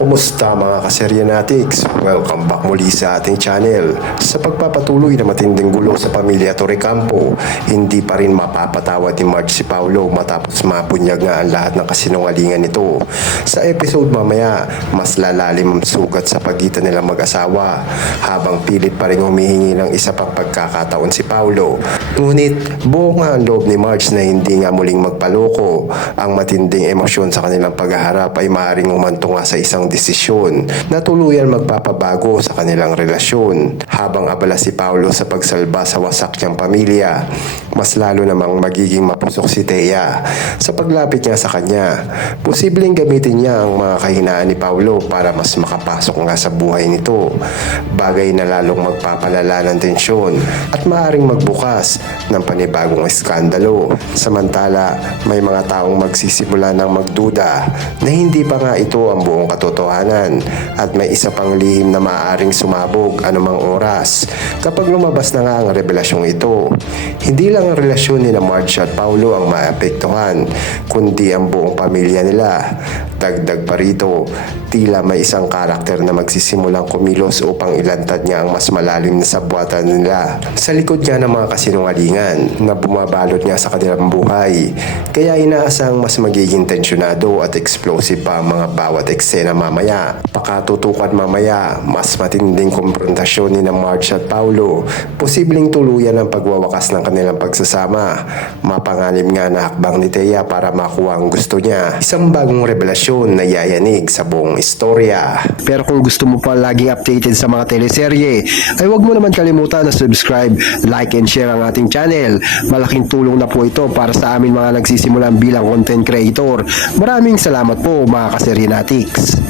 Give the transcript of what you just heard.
Kumusta mga kaseryanatics? Welcome back muli sa ating channel. Sa pagpapatuloy na matinding gulo sa pamilya Torrecampo, hindi pa rin mapapatawad ni Marge si Paulo matapos mapunyag nga ang lahat ng kasinungalingan nito. Sa episode mamaya, mas lalalim ang sugat sa pagitan nilang mag-asawa habang pilit pa rin humihingi ng isa pang pagkakataon si Paulo. Ngunit buo nga ang loob ni Marge na hindi nga muling magpaloko. Ang matinding emosyon sa kanilang paghaharap ay maaaring umantong nga sa isang desisyon na tuluyan magpapabago sa kanilang relasyon. Habang abala si Paulo sa pagsalba sa wasak niyang pamilya, mas lalo namang magiging mapusok si Thea sa paglapit niya sa kanya. Posibleng gamitin niya ang mga kahinaan ni Paulo para mas makapasok nga sa buhay nito, bagay na lalong magpapalala ng tensyon at maaaring magbukas ng panibagong eskandalo. Samantala, may mga taong magsisimula ng magduda na hindi pa nga ito ang buong katotohanan at may isa pang lihim na maaaring sumabog anumang oras kapag lumabas na nga ang revelasyong ito. Hindi lang ang relasyon ni Marge at Paulo ang maapektuhan, kundi ang buong pamilya nila. Dagdag pa rito, tila may isang karakter na magsisimulang kumilos upang ilantad niya ang mas malalim na sabwatan nila sa likod niya ng mga kasinungalingan na bumabalot niya sa kanilang buhay. Kaya inaasang mas magiging tensyonado at explosive pa ang mga bawat eksena mamaya. Pakatutukan mamaya, mas matinding komprontasyon ni Marge at Paulo, posibleng tuluyan ang pagwawakas ng kanilang pagsasama. Mapanganib nga na hakbang ni Thea para makuha ang gusto niya. Isang bagong revelasyon na yayanig sa buong istorya. Pero kung gusto mo pa laging updated sa mga teleserye, ay huwag mo naman kalimutan na subscribe, like and share ang ating channel. Malaking tulong na po ito para sa amin mga nagsisimulan bilang content creator. Maraming salamat po mga kaseryanatics.